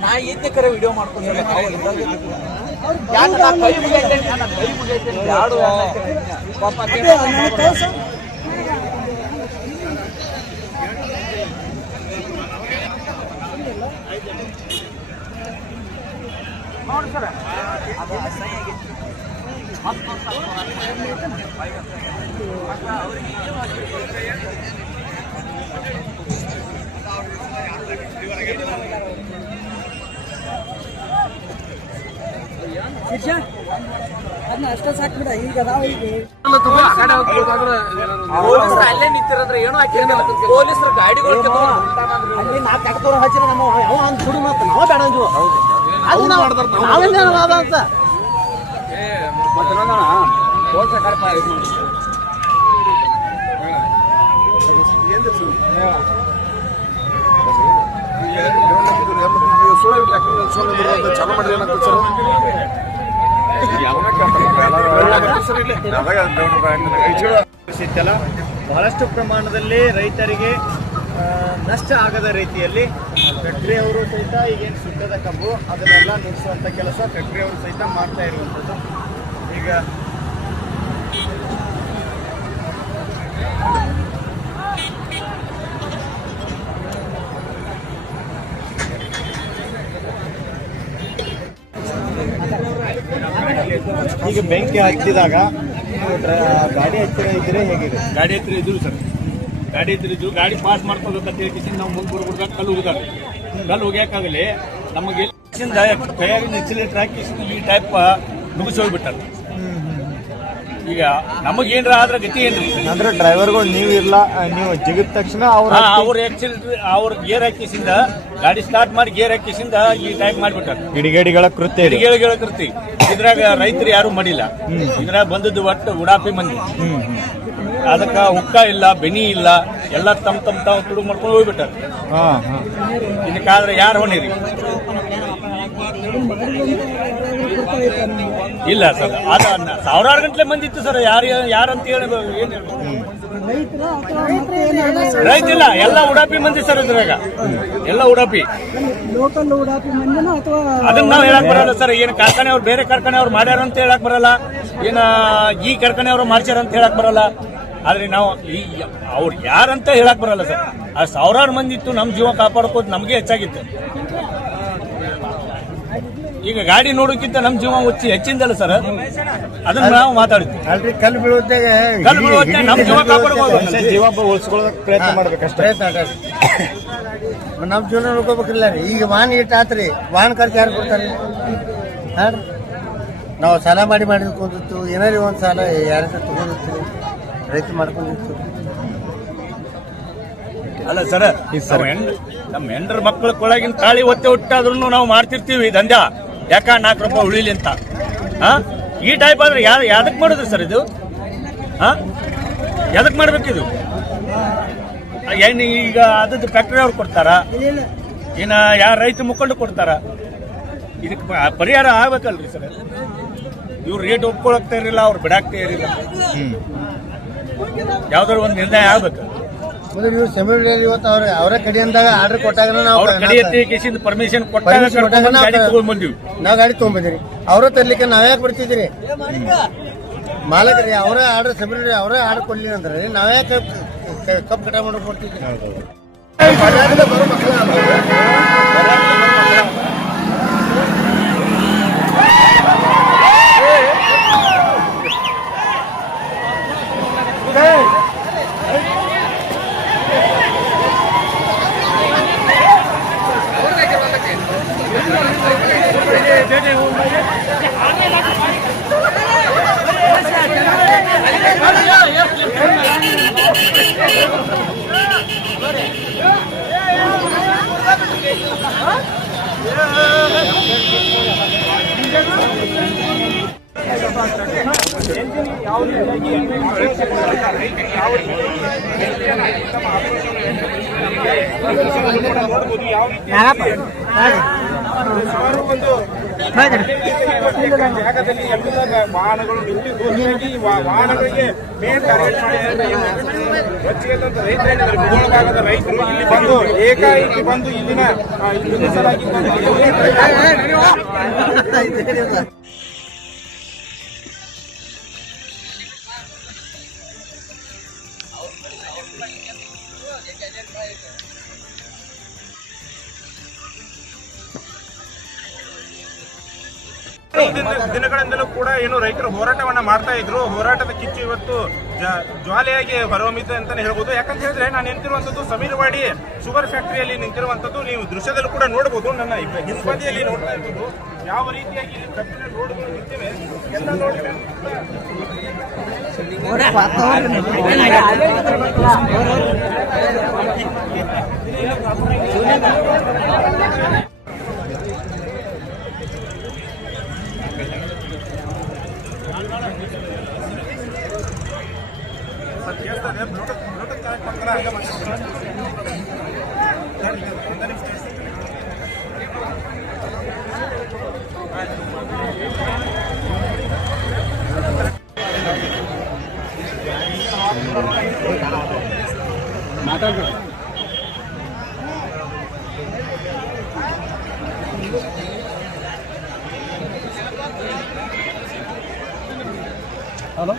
ನಾ ಇದ್ದ ಕರೆ ವಿಡಿಯೋ ನಾ ಕೈ ಯಾರು ಪಾಪ ನೋಡಿ ಸರ್ ಅದು ಅಸಹ್ಯ ಆಗೈತಿ. ಮತ್ತೊಂದ್ ಸ್ವಲ್ಪ ಅದನ್ನ ಅಷ್ಟೇ ಸಾಕ್ಬಿಡ ಈಗ ಅದಾವ ಈಗ ಪೊಲೀಸರು ಅಲ್ಲೇ ನಿಂತಿರಂದ್ರೆ ಏನೋ ಹಾಕಿರಲ್ಲ ಪೊಲೀಸರು ಗಾಡಿಗಳು. ಅಲ್ಲಿ ನಾ ತೆಗ್ದವ್ರು ಹಚ್ಚಿರ ನಮ್ಮ ಅವ ಹಂಗ್ ಸುಡು ಮಾತು ನಾವು ಬೇಡ ನಾವು ನಾವೇನ್ ಅಂತ. ಬಹಳಷ್ಟು ಪ್ರಮಾಣದಲ್ಲಿ ರೈತರಿಗೆ ನಷ್ಟ ಆಗದ ರೀತಿಯಲ್ಲಿ ಫ್ಯಾಕ್ಟ್ರಿಯವರು ಸಹಿತ ಈಗೇನು ಸುಟ್ಟದ ಕಬ್ಬು ಅದನ್ನೆಲ್ಲ ನಿಲ್ಲಿಸುವಂತ ಕೆಲಸ ಫ್ಯಾಕ್ಟ್ರಿಯವರು ಸಹಿತ ಮಾಡ್ತಾ ಇರುವಂಥದ್ದು ಈಗ. ಈಗ ಬೆಂಕಿ ಹಚ್ಚಿದಾಗ ಗಾಡಿ ಹತ್ತಿರ ಇದ್ರೆ ಹೇಗಿದೆ? ಗಾಡಿ ಹತ್ತಿರ ಇದ್ರು ಸರ್. ಗಾಡಿ ಹತ್ತಿರ ಇದ್ರು. ಗಾಡಿ ಪಾಸ್ ಮಾಡ್ಕೋಬೇಕಂತ ಹೇಳಿ ನಾವು ಮುಂದೆ ಬರ್ಬಿಡ್ದಾಗ ಕಲ್ಲು ಹೋಗಿದ್ದಾರೆ ಕಲ್ಲು ಹೋಗ್ಯಾಕಾಗಲಿ ನಮಗೆ ಕೈಯಾಗಿ ನಿಚ್ಚಲೇಟರ್ ಹಾಕಿ ಈ ಟೈಪ್ ಮುಗಿಸಿ ಹೋಗ್ಬಿಟ್ಟಾರೆ ಈಗ ನಮಗೇನ್ರ ಆದ್ರ ಗತಿ ಏನ್ರಿ? ಅಂದ್ರೆ ಡ್ರೈವರ್ಗಳು ನೀವು ಇಲ್ಲ ನೀವು ಜಿಗಿದ ತಕ್ಷಣ ಅವ್ರ ಅವ್ರ ಆಕ್ಸಿಡೆಂಟ್ ಅವ್ರ ಗೇರ್ ಹಾಕಿಸಿಂದ ಗಾಡಿ ಸ್ಟಾರ್ಟ್ ಮಾಡಿ ಗೇರ್ ಹಾಕಿಸಿಂದ ಈ ಟೈಪ್ ಮಾಡಿಬಿಟ್ಟಾರೆ. ಗಿಡಿಗೇಡಿಗಳ ಕೃತ್ಯ ಇದೆ. ಕೃತಿ ಇದ್ರಾಗ ರೈತರು ಯಾರು ಮಾಡಿಲ್ಲ. ಇದ್ರಾಗ ಬಂದದ್ದು ಒಟ್ಟು ಉಡಾಪಿ ಮಂದಿ. ಅದಕ್ಕ ಹುಕ್ಕ ಇಲ್ಲ ಬೆನಿ ಇಲ್ಲ ಎಲ್ಲ ತಮ್ ತಮ್ ತಾವು ತುಡು ಮಾಡ್ಕೊಂಡು ಹೋಗ್ಬಿಟ್ಟಾರ. ಹಾ ಹಾ. ಇದಕ್ಕಾದ್ರೆ ಯಾರು ಹೊಣಿರಿ? ಇಲ್ಲ ಸರ್, ಅದ ಸಾವಿರಾರು ಗಂಟೆ ಮಂದಿ ಇತ್ತು ಸರ್, ಯಾರು ಯಾರಂತ ಹೇಳಿ ರೈತಿಲ್ಲ ಹೇಳ್ಬೇಕು? ರೈತರ ರೈತ ಇಲ್ಲ ಎಲ್ಲ ಉಡಾಪಿ ಮಂದಿ ಸರ್ ಇದ್ರಾಗ. ಎಲ್ಲ ಉಡಾಪಿ. ಲೋಕಲ್ ಉಡಾಪಿ ಅದನ್ನ ನಾವು ಹೇಳಕ್ ಬರಲ್ಲ ಸರ್, ಏನು ಕಾರ್ಖಾನೆ ಅವ್ರು ಬೇರೆ ಕಾರ್ಖಾನೆ ಅವ್ರು ಮಾಡ್ಯಾರ ಅಂತ ಹೇಳಕ್ ಬರಲ್ಲ. ಏನ ಈ ಕಾರ್ಖಾನೆ ಅವರು ಮಾಡ್ಸ್ಯಾರ ಅಂತ ಹೇಳಕ್ ಬರಲ್ಲ. ಆದ್ರೆ ನಾವು ಈ ಅವ್ರು ಯಾರಂತ ಹೇಳಕ್ ಬರಲ್ಲ ಸರ್. ಆ ಸಾವಿರಾರು ಮಂದಿ ಇತ್ತು ನಮ್ ಜೀವ ಕಾಪಾಡ್ಕೋದು ನಮಗೆ ಹೆಚ್ಚಾಗಿತ್ತು. ಈಗ ಗಾಡಿ ನೋಡೋಕ್ಕಿಂತ ನಮ್ ಜೀವ ಹುಚ್ಚಿ ಹೆಚ್ಚಿಂದಲ್ಲ ಸರ್? ಅದನ್ನ ನಾವು ಮಾತಾಡ್ತೀವಿ. ಅಲ್ರಿ ಕಲ್ಲು ಬೀಳುತ್ತಾಗ ಕಲ್ಲು ಬೀಳುತ್ತೆ, ನಮ್ ಜೀವ. ಜೀವ ಉಳಿಸ್ಕೊಳ್ಳೋದಕ್ಕೆ ಪ್ರಯತ್ನ ಮಾಡ್ಬೇಕಷ್ಟೇ. ಪ್ರಯತ್ನ ನಮ್ಮ ಜೀವನ ನೋಡ್ಕೋಬೇಕಿಲ್ಲ ರೀ. ಈಗ ವಾಹನ ಇಟ್ಟು ಆತ್ರಿ ವಾಹನ ಖರ್ಚು ಯಾರು ಕೊಡ್ತಾರೆ? ಹಾಂ? ನಾವು ಸಾಲ ಮಾಡಿ ಮಾಡಿದ್ಕೊಂಡಿತ್ತು ಏನಾರಿ ಒಂದು ಸಾಲ ಯಾರ ತಗೊಂಡಿತ್ತು ರೈತ ಮಾಡ್ಕೊಂಡಿತ್ತು ಅಲ್ಲ ಸರ್ ನಮ್ಮ ಹೆಂಡ್ ನಮ್ಮ ಹೆಂಡ್ರ ಮಕ್ಕಳ ಕೊಳಗಿನ ತಾಳಿ ಒತ್ತೆ ಹುಟ್ಟಾದ್ರೂ ನಾವು ಮಾಡ್ತಿರ್ತೀವಿ ದಂಧ್ಯ ಯಾಕ ನಾಲ್ಕು ರೂಪಾಯಿ ಉಳಿಲಿ ಅಂತ? ಹಾ? ಈ ಟೈಪ್ ಆದ್ರೆ ಯಾರು ಯಾವ್ದಕ್ ಮಾಡಿದ್ರು ಸರ್ ಇದು? ಹಾ? ಮಾಡ್ಬೇಕು ಇದು? ಏನು ಈಗ ಅದು ಫ್ಯಾಕ್ಟ್ರಿ ಅವ್ರು ಕೊಡ್ತಾರ? ಇನ್ನ ಯಾರ ರೈತ ಮುಖಂಡು ಕೊಡ್ತಾರ? ಇದಕ್ಕೆ ಪರಿಹಾರ ಆಗ್ಬೇಕಲ್ರಿ ಸರ್. ಇವ್ರು ರೇಟ್ ಒಪ್ಕೊಳಕ್ತಾ ಇರಲಿಲ್ಲ ಅವ್ರು ಬಿಡಾಕ್ತಾ ಇರಲಿಲ್ಲ. ಯಾವ್ದಾದ್ರು ಒಂದು ನಿರ್ಣಯ ಆಗ್ಬೇಕು. ಅಂದ್ರೆ ಇವ್ರು ಸೆಮಿನರಿ ಇವತ್ತು ಅವ್ರ ಅವರ ಅಂದಾಗ ಆರ್ಡರ್ ಕೊಟ್ಟಾಗ ನಾವು ಅವ್ರ ಕಡೆ ಎತ್ತಿ ಕೇಸಿಂದ ಪರ್ಮಿಷನ್ ಕೊಟ್ಟಾಗ Permission ಕೊಟ್ಟಾಗ ಕರ್ಕೊಂಡ್ ನಾವು ಗಾಡಿ ತಗೊಂಡ್ ಬಂದಿವಿ. ನಾವು ಗಾಡಿ ತೊಗೊಂಬಂದಿರಿ ಅವರ ತರ್ಲಿಕ್ಕೆ ನಾವ್ಯಾಕೆ ಬಿಡ್ತಿದ್ದೀರಿ ಮಾಲಕರಿ ಅವರೇ ಆರ್ಡರ್ ಸೆಮಿನರಿ ಅವರೇ ಆರ್ಡರ್ ಕೊಡ್ಲಿ ಅಂದ್ರೆ. ನಾವ್ಯಾಕೆ ಕಪ್ ಕಟ Yeah. ಮಾಡೋಕೆ ಒಂದು ಜಾಗದಲ್ಲಿ ಎಲ್ಲ ವಾಹನಗಳು ನಿಂತಿದ್ದು ವಾಹನಗಳಿಗೆ ಮೇನ್ ಟಾರ್ಗೆಟ್ ಮಾಡಿ ರೈತರೇನಿದ್ದಾರೆ ಮುಗೋಳ ರೈತರು ಇಲ್ಲಿ ಬಂದು ಏಕಾಏಕಿ ಬಂದು ಇಲ್ಲಿನ ಆ, ದಿನಗಳಿಂದಲೂ ಕೂಡ ಏನು ರೈತರು ಹೋರಾಟವನ್ನ ಮಾಡ್ತಾ ಇದ್ರು. ಹೋರಾಟದ ಕಿಚ್ಚು ಇವತ್ತು ಜ್ವಾಲೆಯಾಗಿ ಹೊರಹೊಮ್ಮಿದೆ ಅಂತಾನೆ ಹೇಳ್ಬೋದು. ಯಾಕಂತ ಹೇಳಿದ್ರೆ ನಾನು ನಿಂತಿರುವಂತದ್ದು ಸಮೀರವಾಡಿ ಶುಗರ್ ಫ್ಯಾಕ್ಟರಿಯಲ್ಲಿ ನಿಂತಿರುವಂತದ್ದು ನೀವು ದೃಶ್ಯದಲ್ಲೂ ಕೂಡ ನೋಡಬಹುದು ನನ್ನ ಹಿಂಬದಿಯಲ್ಲಿ ನೋಡ್ತಾ ಇರ್ಬೋದು ಯಾವ ರೀತಿಯಾಗಿ ಲೋಡ್ಗಳು ನಿಂತಿವೆ. ಎಲ್ಲ ಲೋಡ್ಗಳು ಬ್ಲೂಟೂತ್ ಕನೆಕ್ಟ್ ಮಾಡ್ತಾರೆ ಹಂಗೆ ಮಾತಾಡ್ತಾರೆ ಹಲೋ